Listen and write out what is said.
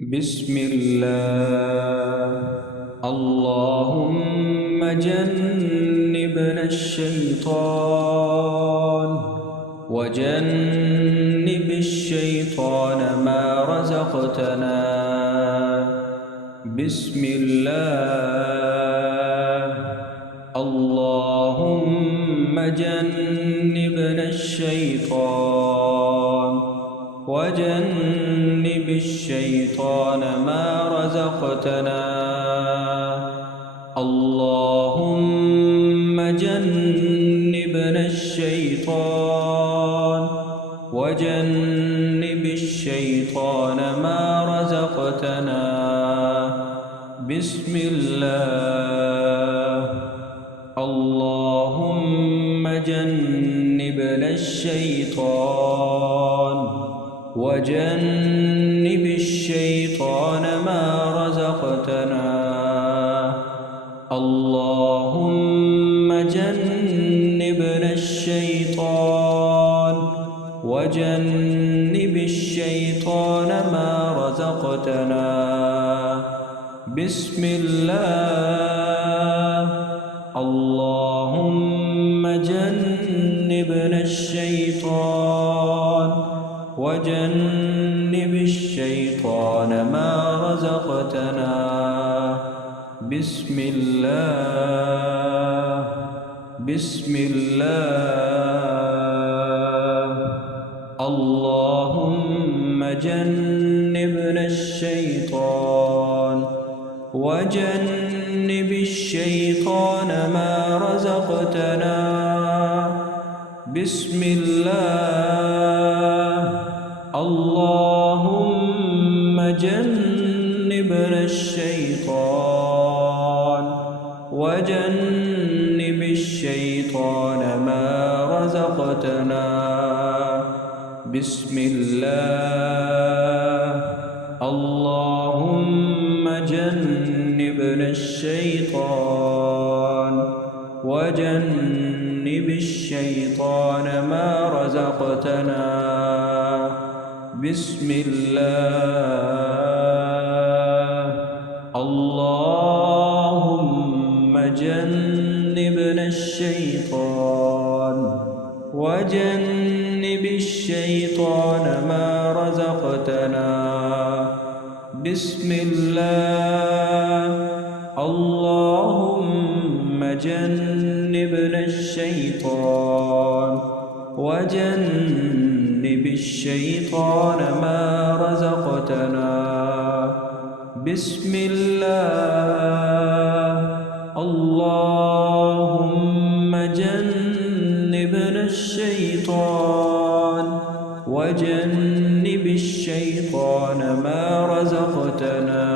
بسم الله. اللهم جنبنا الشيطان وجنب الشيطان ما رزقتنا. بسم الله. اللهم جنبنا الشيطان وجنب الشيطان ما رزقتنا. اللهم جنبنا الشيطان وجنب الشيطان ما رزقتنا. بسم الله. اللهم جنبنا الشيطان وجنب الشيطان ما رزقتنا. اللهم جنبنا الشيطان وجنب الشيطان ما رزقتنا. بسم الله. اللهم جنبنا الشيطان وجنب الشيطان ما رزقتنا. بسم الله. بسم الله. اللهم جنبنا الشيطان وجنب الشيطان ما رزقتنا. بسم الله. اللهم جنبنا الشيطان وجنب الشيطان ما رزقتنا. بسم الله. اللهم جنبنا الشيطان وجنب الشيطان ما رزقتنا. بسم الله. اللهم جنبنا الشيطان وجنب الشيطان ما رزقتنا. بسم الله. اللهم جنبنا الشيطان وجنب الشيطان ما رزقتنا. بسم الله. اللهم جنبنا الشيطان وجنب الشيطان ما رزقتنا.